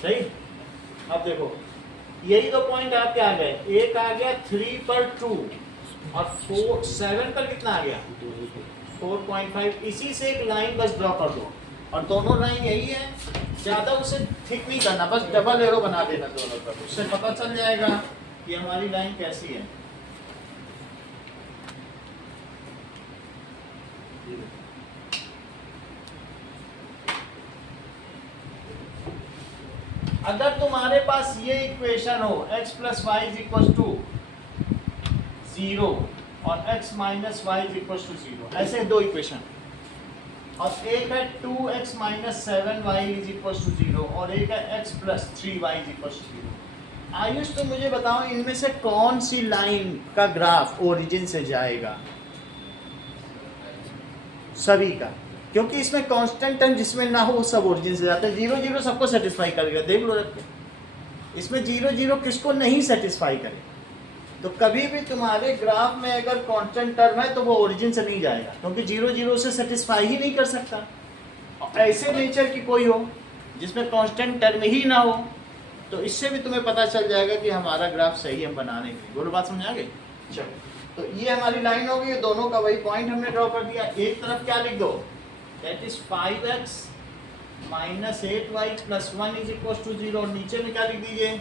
सही। अब देखो यही दो पॉइंट आपके आ गए, एक आ गया 3 पर 2 और 7 पर कितना आ गया 4.5। इसी से एक लाइन बस ड्रॉ कर दो और दोनों लाइन यही है, ज़्यादा उसे थिक नहीं करना, बस डबल एरो बना देना दोनों पर, उससे पता चल जाएगा कि हमारी लाइन कैसी है। अगर तुम्हारे पास ये इक्वेशन हो x + y = 0 और x - y = 0, ऐसे दो इक्वेशन, और एक है 2x - 7y = 0 और एक है x + 3y = 0। आयुष तो मुझे बताओ इनमें से कौन सी लाइन का ग्राफ ओरिजिन से जाएगा? सभी का, क्योंकि इसमें कांस्टेंट टर्म जिसमें ना हो वो सब ओरिजिन से जाता है। 0 0 सबको सेटिस्फाई करेगा, देख लो रख के। इसमें 0 0 किसको नहीं सेटिस्फाई करे, तो कभी भी तुम्हारे ग्राफ में अगर कांस्टेंट टर्म है तो वो ओरिजिन से नहीं जाएगा, क्योंकि 0 0 से सेटिस्फाई ही नहीं कर सकता। और ऐसे नेचर की कोई हो जिसमें कांस्टेंट टर्म ही ना हो, तो इससे भी तुम्हें पता चल जाएगा कि हमारा ग्राफ सही है बनाने के लिए। बोलो बात समझ आ गई? चलो, तो ये हमारी लाइन होगी, दोनों का वही पॉइंट हमने ड्रॉ कर दिया। एक तरफ क्या लिख दो, दैट इज 5x - 8y + 1 = 0, और नीचे में क्या लिख दीजिए,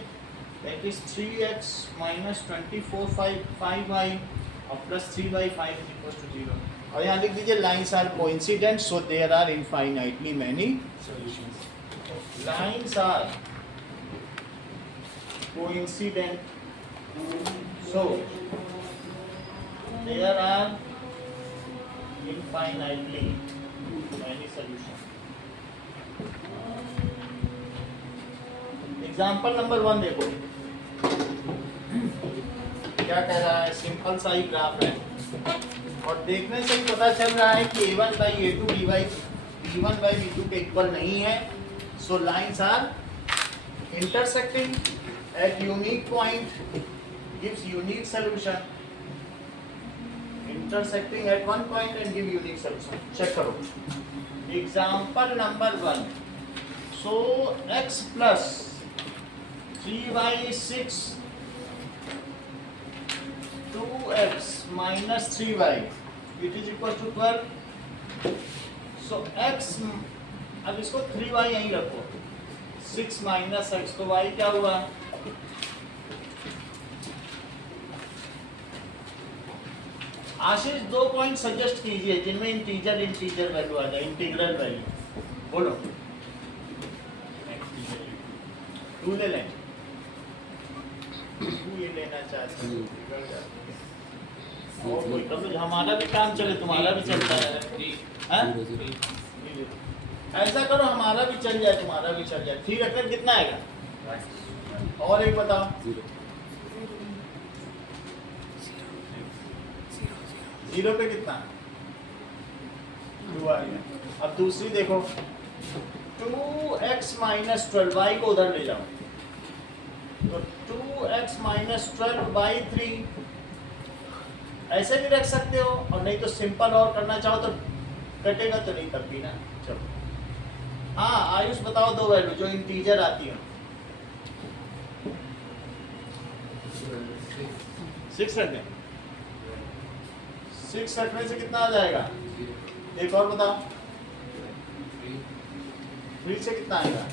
दैट इज 3x - 24 5y और +3y 5 = 0। और यहाँ लिख दीजिए lines are coincident so there are infinitely many solutions. Lines are coincident so there are infinitely many solutions. Example number 1 देखो क्या कह रहा है, सिंपल सा ही ग्राफ है और देखने से ही पता चल रहा है कि a1/a2 b1/b2 के इक्वल नहीं है। So lines are intersecting at unique point gives unique solution, intersecting at one point and give unique solution. Check करो example number 1. So x plus 3y is 6, 2x minus 3y it is equal to 12. So x, अब इसको 3y यहीं रखो, 6 minus x, तो y क्या हुआ, आशीष 2 point suggest कीजिए जिनमें इंटीजर वैल्यू आ जाए, इंटीग्रल वैल्यू बोलो। 2 ले लें, 2 ये लेना चाहते हैं और कोई कब हमारा भी काम चले तुम्हारा भी चलता है, हैं? ऐसा करो हमारा भी चल जाए तुम्हारा भी चल जाए। 3 रखकर कितना आएगा, और एक बताओ, 0 पे कितना, 2 आ गया। अब दूसरी देखो 2x - 12y को उधर ले जाओ, तो 2x - 12/3 ऐसे भी रख सकते हो, और नहीं तो सिंपल और करना चाहो तो कटेगा तो नहीं तब भी ना। चलो हाँ आयुष बताओ 2 वैल्यू जो इंटीजर आती हो। 6 रख दें, 6 रखने से कितना आ जाएगा, एक और बताओ, 3 से कितना आएगा,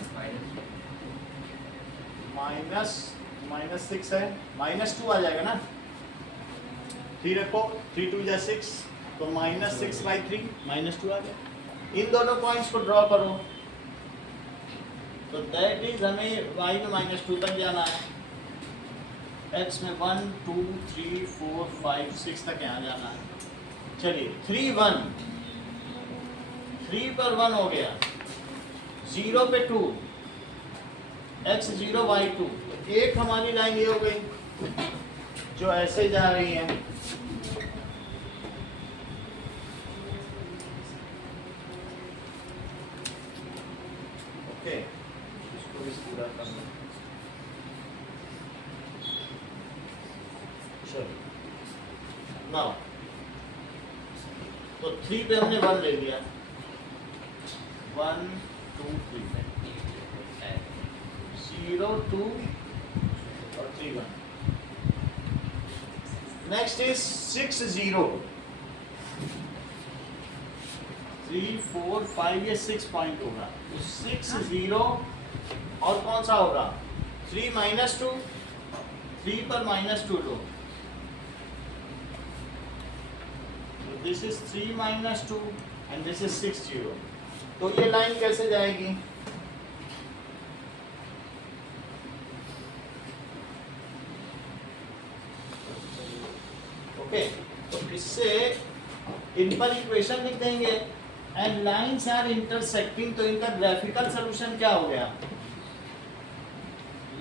-6 है, -2 आ जाएगा ना। 3 रखो, 3 2 = 6, तो -6/3 -2 आ गया। इन दोनों पॉइंट्स को ड्रॉ करो, तो दैट इज हमें y में -2 तक जाना है, x में 1 2 3 4 5 6 तक यहाँ जाना है। चलिए 3 1, 3 पर 1 हो गया, 0 पे 2, x0 y2, एक हमारी लाइन ये हो गई जो ऐसे जा रही है, ओके, इसको भी पूरा करना। चलो नाउ तो 3 पे हमने 1 ले लिया, 1 2 3 0 2 और 3 1। नेक्स्ट इज 6 0 3 4 5, ये 6 पॉइंट होगा, तो 6 0 और कौन सा होगा 3 -2, 3 पर -2 लो, this is 3 -2 and this is 6 0। तो ये लाइन कैसे जाएगी, ओके, तो इससे इन पर इक्वेशन लिख देंगे, एंड लाइंस आर इंटरसेक्टिंग, तो इनका ग्राफिकल सॉल्यूशन क्या हो गया,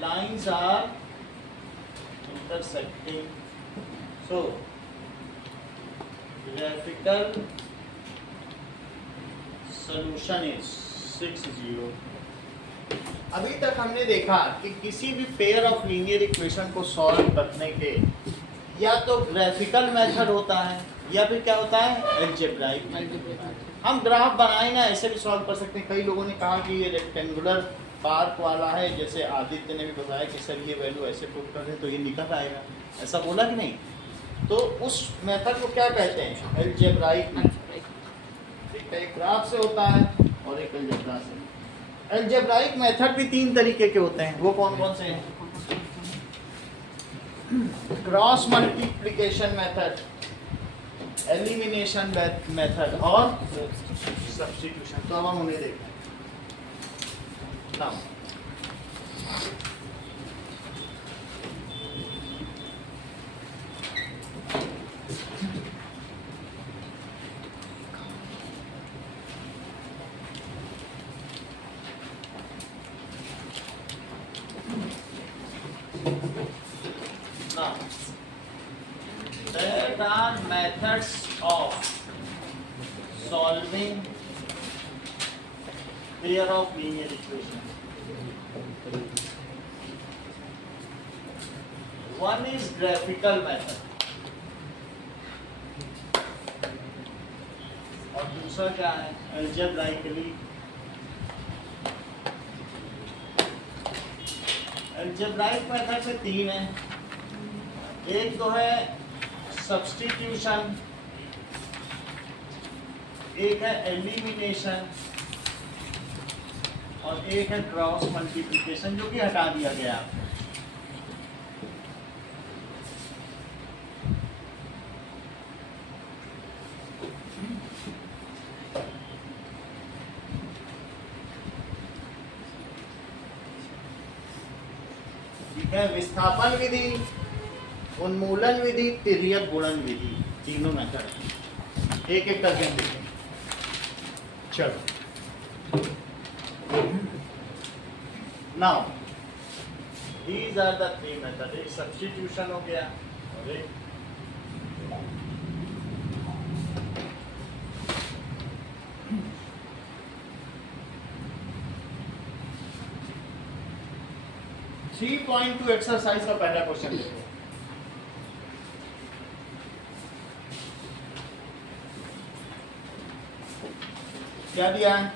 lines are intersecting, so graphical solution is 6 0। अभी तक हमने देखा कि किसी भी पेयर ऑफ लीनियर इक्वेशन को सॉल्व करने के या तो ग्राफिकल मेथड होता है या फिर क्या होता है अलजेब्राइक मेथड। हम ग्राफ बनाए ना ऐसे भी सॉल्व कर सकते हैं। कई लोगों ने कहा कि ये रेक्टेंगुलर पार्क वाला है, जैसे आदित्य ने भी बताया कि सर ये वैल्यू ऐसे पुट कर दें तो ये निकल आएगा, ऐसा बोला कि नहीं, तो उस मेथड को क्या कहते हैं अलजेब्राइक मेथड। एक ग्राफ से होता है और एक अलजेब्रा से। अलजेब्राइक मेथड भी 3 तरीके के होते हैं, वो कौन कौन से हैं, cross multiplication method, elimination method और सब्स्टिट्यूशन। तो अब हम उन्हें देखते हैं। Now there are methods of solving pair of linear equations. One is graphical method और दूसरा क्या है algebraically। algebraic मेथड से 3 है, एक तो है सब्स्टिट्यूशन, एक है एलिमिनेशन और एक है क्रॉस मल्टीप्लिकेशन, जो कि हटा दिया गया। ठीक है, विस्थापन विधि, उन्मूलन विधि, तिर्यक गुणन विधि, तीनों मेथड एक एक करके हम देखेंगे। चलो now these are the 3 method. एक सब्स्टिट्यूशन हो गया और एक 3.2 एक्सरसाइज का पहला क्वेश्चन देखो। क्या दिया है,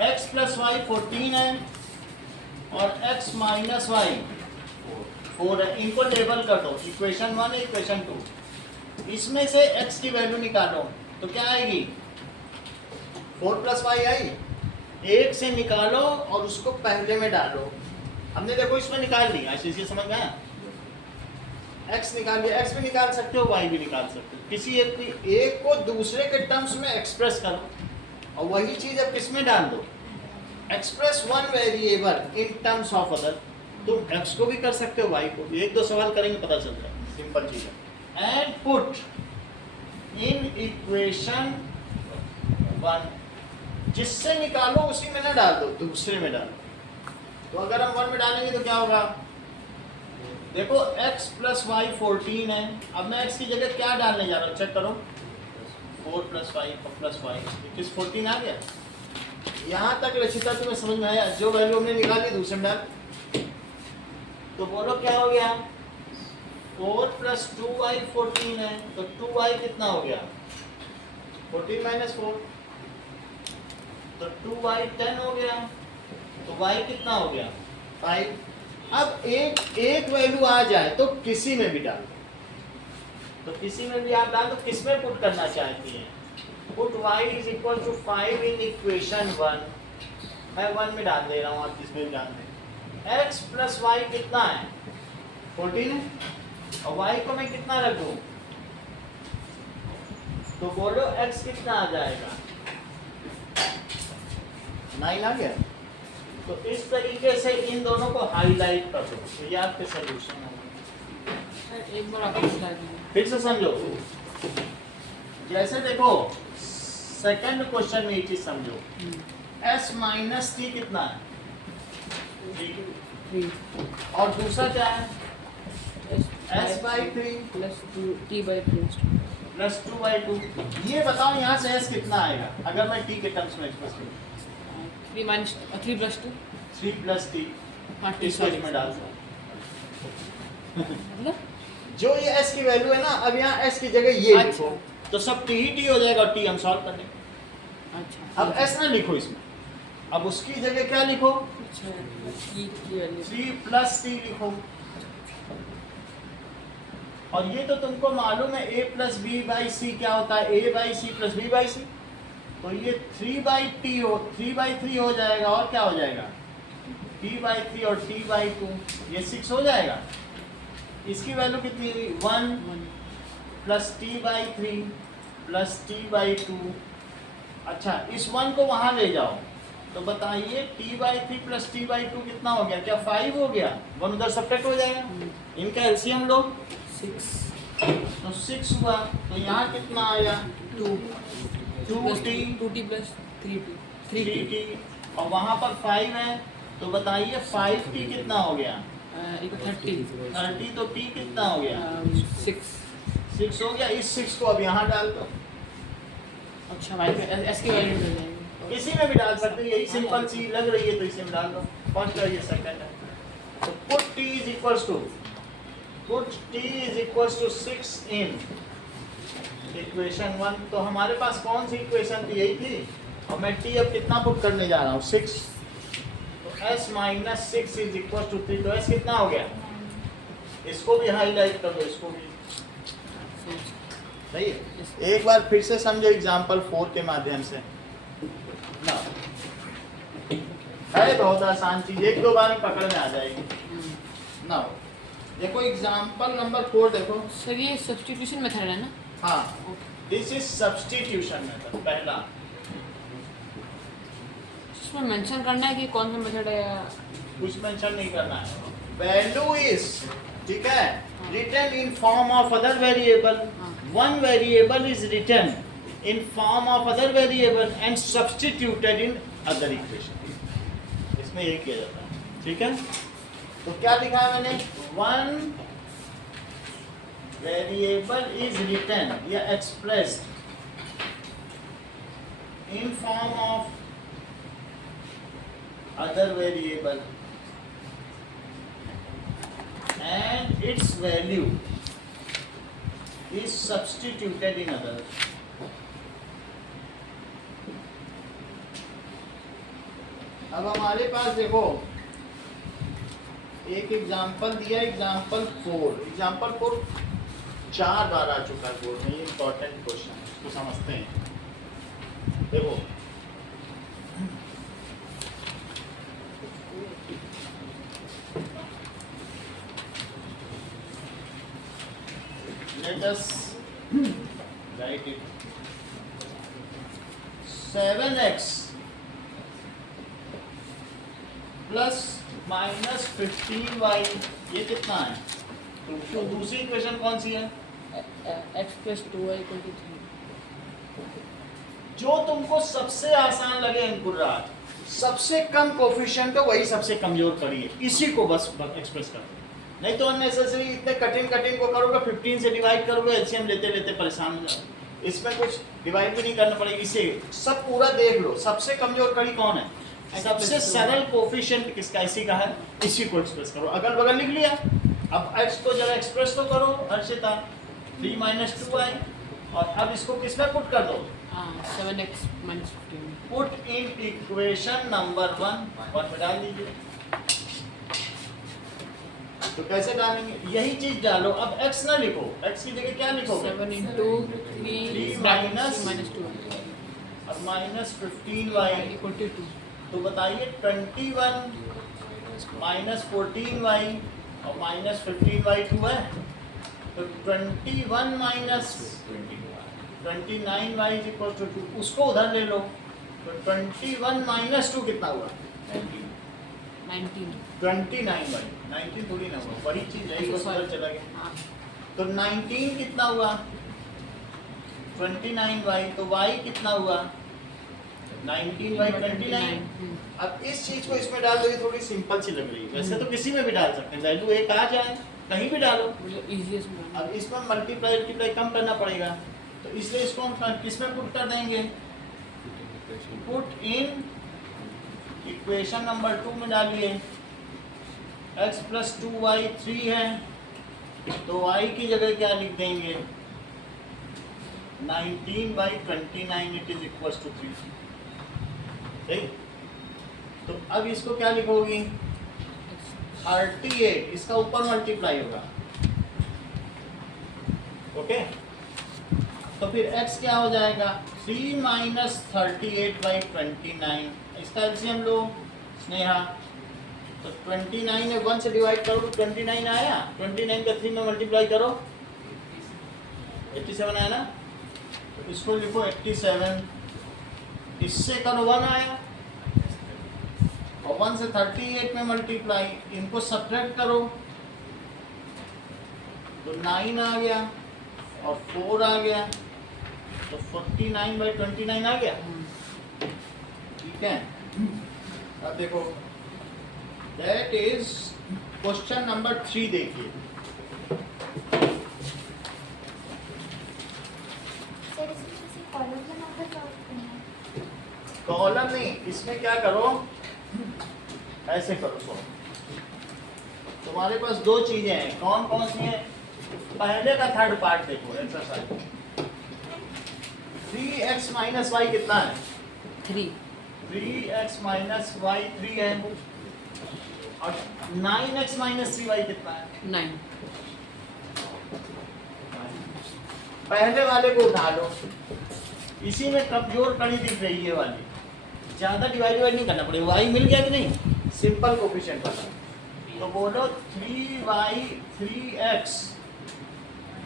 x प्लस वाई 14 है और x माइनस वाई 4 है। इनको लेबल कर दो, इक्वेशन 1 है, इक्वेशन 2। इसमें से x की वैल्यू निकालो तो क्या आएगी, 4 प्लस वाई आई, 1 से निकालो और उसको पहले में डालो। हमने देखो इसमें निकाल ली, ऐसे इसे समझ में आया, x निकाल लिया। x भी निकाल सकते हो, y भी निकाल सकते हो, किसी एक को दूसरे के टर्म्स में एक्सप्रेस करो और वही चीज अब किस में डाल दो, express one variable in terms of other. तो x को भी कर सकते हो, y को भी। 1-2 सवाल करेंगे पता चलता है, सिंपल चीज है। एंड पुट इन इक्वेशन 1 जिससे निकालो उसी में ना डाल दो, दूसरे में डालो। तो अगर हम 1 में डालेंगे तो क्या होगा, देखो x प्लस वाई 14 है। अब मैं x की जगह क्या डालने जा रहा हूँ, चेक करो, 4 प्लस वाई प्लस वाई, किस 14 आ गया। यहाँ तक रचिता तुम्हें समझ में आया, जो वैल्यू हमने निकाली दूसरे में डाल। तो बोलो क्या हो गया, 4 प्लस 2y 14 है, तो 2y कितना हो गया, 14 माइनस 4, तो 2y 10 हो गया, तो y कितना हो गया 5। अब एक वैल्यू आ जाए तो किसी में भी डाल दो, तो किसी में भी आप डाल दो, किस में पुट करना चाहती हैं, put y is equal to 5 in equation 1, मैं 1 में डाल दे रहा हूँ, आप जिसमें भी डाल दें। x प्लस वाई कितना है 14 है, और y को मैं कितना रख दूँ, तो बोलो x कितना आ जाएगा 9 आ गया। तो इस तरीके से इन दोनों को हाईलाइट कर दो, तो ये आपके सॉल्यूशन होंगे। सर एक बार आप बता दीजिए। फिर से समझो, जैसे देखो सेकंड क्वेश्चन में ये चीज समझो, s माइनस टी कितना है 3, और दूसरा क्या है s by 3 plus 2t by plus 2 by 2। ये बताओ यहाँ से s कितना आएगा अगर मैं t के टर्म्स में एक्सप्रेस करूँ, 3 माइनस 3 प्लस 2, 3 प्लस टी, हाँ इसको इसमें डाल दो। मतलब जो ये s की वैल्यू है ना, अब यहाँ s की जगह ये अच्छा। लिखो, तो सब t ही t हो जाएगा, और t हम सॉल्व कर देंगे। अच्छा अब s ना लिखो इसमें, अब उसकी जगह क्या लिखो, अच्छा की वैल्यू 3 प्लस टी लिखो। और ये तो तुमको मालूम है a plus B by C क्या होता है, a by C plus B by C, तो ये 3 बाई टी हो 3 बाई 3 हो जाएगा, और क्या हो जाएगा t बाई 3 और t बाई 2, ये 6 हो जाएगा। इसकी वैल्यू कितनी हुई 1 plus T by 3 plus T by 2। अच्छा इस 1 को वहाँ ले जाओ, तो बताइए t by 3 plus T by 2 कितना हो गया, क्या 5 हो गया, 1 उधर सब्ट्रैक्ट हो जाएगा, इनका एलसीएम लो 6 तो 6 हुआ, तो यहाँ कितना आया 2 2t 2t plus 3t 3t, और वहाँ पर 5 है, तो बताइए 5t कितना हो गया इक्वल 30 30, तो t कितना हो गया 6। 6 हो गया। इस 6 को अब यहाँ डाल दो, अच्छा भाई s की वैल्यू मिल जाएगी। किसी में भी डाल सकते हो, यही सिंपल सी लग रही है तो इसे में डाल दो, फर्स्ट है ये सेकंड है। तो put t is equals to put t is equals to 6 in equation 1। तो हमारे पास कौन सी इक्वेशन थी, यही थी, और मैं t अब कितना पुट करने जा रहा हूँ 6, तो s minus 6 is equals to 3, तो s कितना हो गया, इसको भी हाईलाइट कर दो, इसको भी सही है। एक बार फिर से समझो एग्जांपल 4 के माध्यम से ना, है बहुत आसान चीज, एक दो बार में पकड़ में आ जाएगी ना। देखो एग्जांपल नंबर 4 देखो, सर ये सब्स्टिट्यूशन मेथड है ना। हाँ दिस इज सब्स्टिट्यूशन मेथड पहला। इसमें मेंशन करना है कि कौन सा मेथड है, या कुछ मेंशन नहीं करना है, वैल्यू इज ठीक है written in form of other variable, one variable is written in form of other variable and substituted in other equation, इसमें ये किया जाता है, ठीक है। तो क्या लिखा है मैंने, वन वेरिएबल इज रिटन या expressed in form of other variable and its value is substituted in other। अब हमारे पास देखो एक एग्जाम्पल दिया, एग्जाम्पल 4 4 बार आ चुका है बोर्ड में, ये इंपॉर्टेंट क्वेश्चन है, इसको समझते हैं। देखो let us write it, 7x plus minus 15y, ये कितना है, तो दूसरी इक्वेशन कौन सी है, x plus 2y equal to 3। जो तुमको सबसे आसान लगे अंकुरराज, सबसे कम कोफिशिएंट हो वही सबसे कमजोर कड़ी है, इसी को बस एक्सप्रेस कर दो। नहीं तो अननेसेसरी इतने कठिन को करोगे, 15 से डिवाइड करोगे, एलसीएम लेते लेते परेशान हो जाओगे। इसमें कुछ डिवाइड भी नहीं करना पड़ेगा, इसे सब पूरा देख लो। सबसे कमजोर कड़ी कौन है, सबसे सरल कोफिशिएंट किसका, इसी का है, इसी को एक्सप्रेस करो। अगल बगल लिख लिया, अब x को जरा एक्सप्रेस तो करो हर्षिता, 3 - 2y, और अब इसको किसमें पुट कर दो, 7x - 15। Put in equation number 1 में डाल दीजिए। तो कैसे डालेंगे, यही चीज डालो। अब x ना लिखो, x की जगह क्या लिखोगे, 7 × 3 -2 और -15y = 2। तो बताइए 21 - 14y और -15y 2 है, तो 21 - 29y = 2, उसको उधर ले लो। तो 21 - 2 कितना हुआ, 19। 29y, 19 थोड़ी ना हुआ, बड़ी चीज है, इसको उधर चला गया। हाँ, तो 19 कितना हुआ, 29y, तो y कितना हुआ, 19/29। अब इस चीज को इसमें डाल दो, ये थोड़ी सिंपल सी लग रही है, वैसे तो किसी में भी डाल सकते हैं, वैल्यू एक आ जाए कहीं भी डालो। मतलब easiest में। अब इसमें मल्टीप्लाई कम करना पड़ेगा, तो इसलिए इसको हम किसमें पुट कर देंगे, पुट इन इक्वेशन नंबर 2 में डालिए। x + 2y 3 है, तो y की जगह क्या लिख देंगे, 19/29 इट इज इक्वल्स टू 3। सही, तो अब इसको क्या लिखोगी, 38, इसका ऊपर मल्टीप्लाई होगा। ओके, तो फिर x क्या हो जाएगा, 3 - 38/29, इसका एलसीएम लो स्नेहा। तो 29 है, 1 से डिवाइड करो तो 29 आया, 29 का 3 में मल्टीप्लाई करो, 87 आया ना, तो इसको लिखो 87, इससे करो 1 आया, और 1 से 38 में मल्टीप्लाई, इनको सब्ट्रैक्ट करो तो 9 आ गया और 4 आ गया, तो 49/29 आ गया। ठीक है, अब देखो दैट इज क्वेश्चन नंबर 3। देखिए कॉलम नहीं, इसमें क्या करो, ऐसे करो। सो तुम्हारे पास दो चीजें हैं, कौन कौन सी हैं, पहले का थर्ड पार्ट देखो, एक्सरसाइज 3x - y कितना है, 3। 3x - y 3 है, और 9x - 3y कितना है, 9। पहले वाले को उठा लो, इसी में कमजोर कड़ी दिख रही है वाली, ज्यादा डिवाइड नहीं करना पड़ेगा। y मिल गया कि नहीं, सिंपल कोफिशिएंट वाला, तो बोलो 3y 3x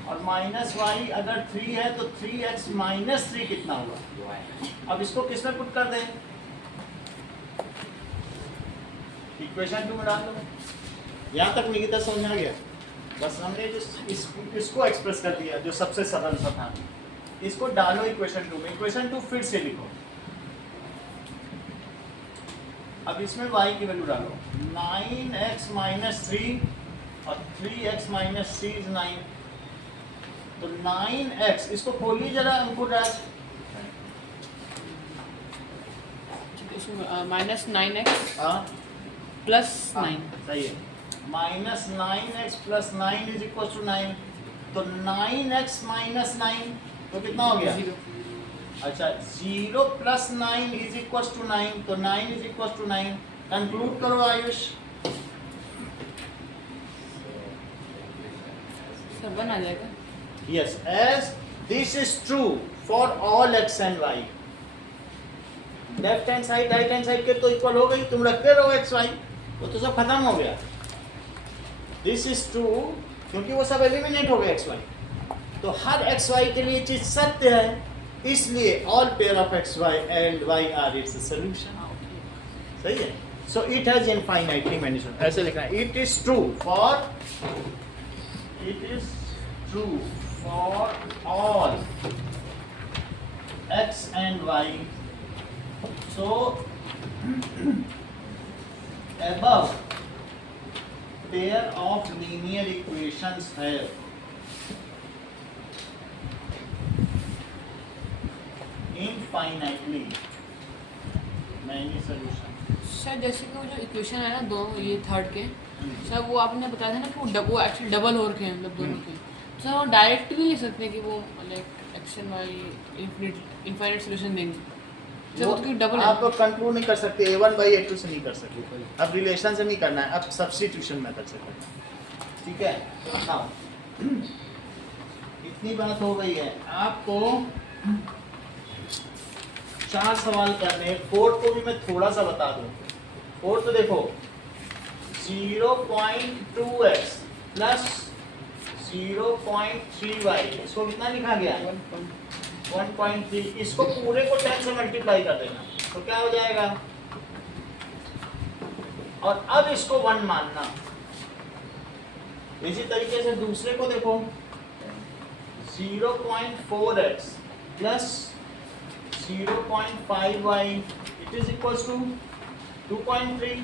और -y अगर 3 है तो 3x - 3 कितना हुआ। अब इसको किसमें पुट कर दें, इक्वेशन 2 में डाल दो। यहाँ तक निकिता समझ आ गया, बस हमने जो इसको एक्सप्रेस कर दिया, जो सबसे सरल सा था, इसको डालो इक्वेशन 2 में। इक्वेशन 2 फिर से लिखो, अब इसमें y की वैल्यू डालो, 9x - 3 और 3x - 3 is 9, तो 9x, इसको खोलिए जरा अंकुरराज, -9x हाँ + 9। सही है, -9x + 9 इज इक्वल टू 9, तो 9x - 9 तो कितना हो गया, 0। अच्छा 0 + 9 इज इक्वल टू 9, तो 9 इज इक्वल टू 9। कंक्लूड करो आयुष, 7 आ जाएगा। yes, as this is true for all x and y, left hand side right hand side के तो इक्वल हो गई, तुम रखते रहो x y, वो तो सब खत्म हो गया। दिस इज ट्रू क्योंकि वो सब एलिमिनेट हो गए x y, तो हर x y के लिए चीज सत्य है, इसलिए all pair of x y and y are its solution. सही है, so it has infinite dimension, ऐसे लिखना है, it is true for all x and y. So above pair of linear equations have infinitely many solutions. Sir जैसे कि वो जो equation है ना दो ये थर्ड के सर वो आपने बताया था ना कि वो एक्चुअली डबल और के हैं मतलब दोनों के सर वो डायरेक्ट भी ले सकते हैं कि वो like x and y infinite solution देंगे सर वो तो क्योंकि डबल आप है कंक्लूड नहीं कर सकते a1 by a2 से नहीं कर सकते, अब रिलेशन से नहीं करना है, अब सब्स्टिट्यूशन मेथड से करना है, ठीक है। हाँ इतनी बात हो गई है, आपको 4 सवाल करने, फोर्थ को भी मैं थोड़ा सा बता दूं। फोर्थ तो देखो 0.2x प्लस 0.3y, इसको कितना लिखा गया है 1.3, इसको पूरे को 10 से मल्टीप्लाई कर देना तो क्या हो जाएगा, और अब इसको 1 मानना। इसी तरीके से दूसरे को देखो 0.4x plus 0.5y it is equals to 2.3,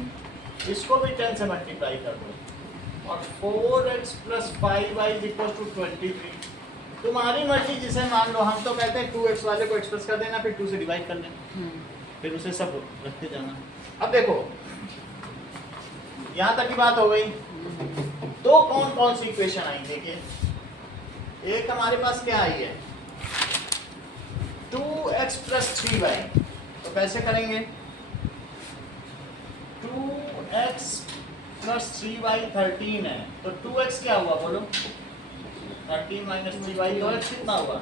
इसको भी 10 से मल्टीप्लाई कर दो, और 4x plus 5y is equals to 23। तुम्हारी मर्जी जिसे मान लो, हम तो कहते हैं 2x वाले को एक्सप्रेस कर देना, फिर 2 से डिवाइड कर लेना, फिर उसे सब रखते जाना। अब देखो यहाँ तक की बात हो गई, तो कौन कौन सी इक्वेशन आई देखिए, एक हमारे पास क्या आई है 2x प्लस 3y, तो कैसे करेंगे 2x प्लस 3y 13 है, तो 2x क्या हुआ बोलो 13 माइनस 3y, तो x कितना हुआ,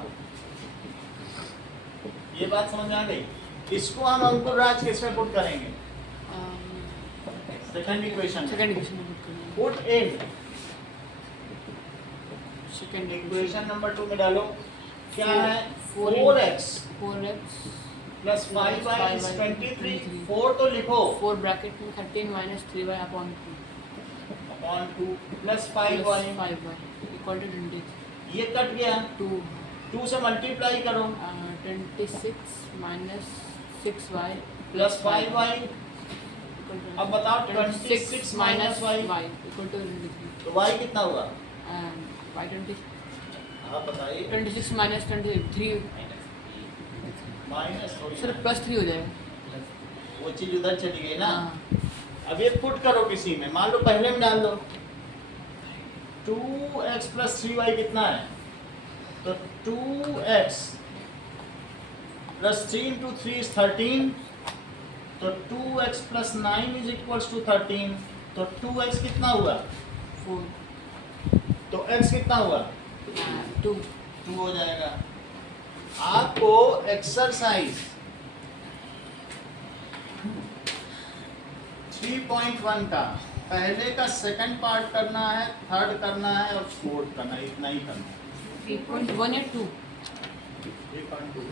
ये बात समझ में आ गई। इसको हम अंकुर राज किस में पुट करेंगे, सेकंड इक्वेशन सेकंड इक्वेशन में put in second equation number 2 में डालो, क्या है 4x 4x plus 5y is 23, 4 तो लिखो 4 ब्रैकेट में 13 minus 3y upon 2 plus 5y 5y equal to 23 ये कट गया, 2 से मल्टीप्लाई करो 26 माइनस 6y प्लस 5y, अब बताओ 26 माइनस y इक्वल टू 23 तो y कितना हुआ, y 20 आप बताइए 26 माइनस 23 माइनस सर प्लस 3 हो जाएगा, वो चीज उधर चली गई ना। हाँ अब ये पुट करो किसी में, मान लो पहले में डाल दो 2x प्लस 3y कितना है, तो 2x प्लस 3 into 3 is 13, तो 2x plus 9 is equals to 13, तो 2x कितना हुआ 4 तो x कितना हुआ 2 2 हो जाएगा। आपको एक्सरसाइज 3.1 का पहले का सेकंड पार्ट करना है, थर्ड करना है और फोर्थ करना है, इतना ही करना है। 3.1 या 2 3.2